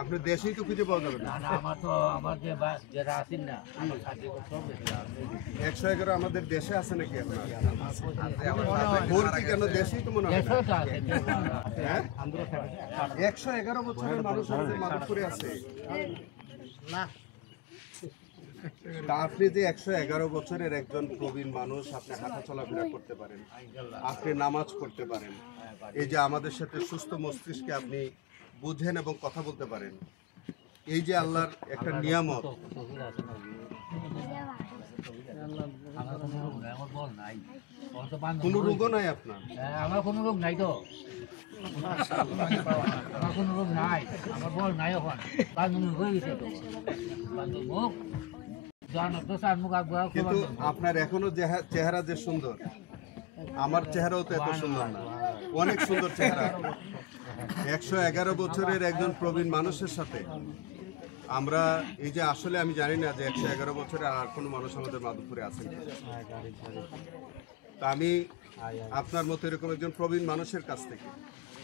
আপনি দেশেই তো খুঁজে পাওয়া যাবে না। আমার তো আমার যেটা আছেন না আমার সাথে সব 111 আমাদের দেশে আছে নাকি আপনার? ভর্তি কেন দেশেই তো মনে হয় না। হ্যাঁ? 111 বছরের মানুষ আমাদের মাধবপুরে আছে। তা আপনি যে 111 বছরের একজন প্রবীণ মানুষ, আপনি হাঁটা চলাফেরা করতে পারেন, আপনি নামাজ পড়তে পারেন, এই যে আমাদের সাথে সুস্থ মস্তিষ্কে আপনি বুঝেন এবং কথা বলতে পারেন, এই যে আল্লাহর একটা নিয়ামত। কোনো রোগও নাই আপনার? আমার কোনো রোগ নাই তো, আমার কোনো রোগ নাই, আমার বল নাই এখন হয়ে গেছে তো মুখ কিন্তু আপনার এখনো চেহারা যে সুন্দর, আমার চেহারাও তো এত সুন্দর না, অনেক সুন্দর চেহারা। 111 বছরের একজন প্রবীণ মানুষের সাথে আমরা এই যে আসলে আমি জানি না যে 111 বছরে আর কোনো মানুষ আমাদের মাধবপুরে আছেন। তা আমি আপনার মতো এরকম একজন প্রবীণ মানুষের কাছ থেকে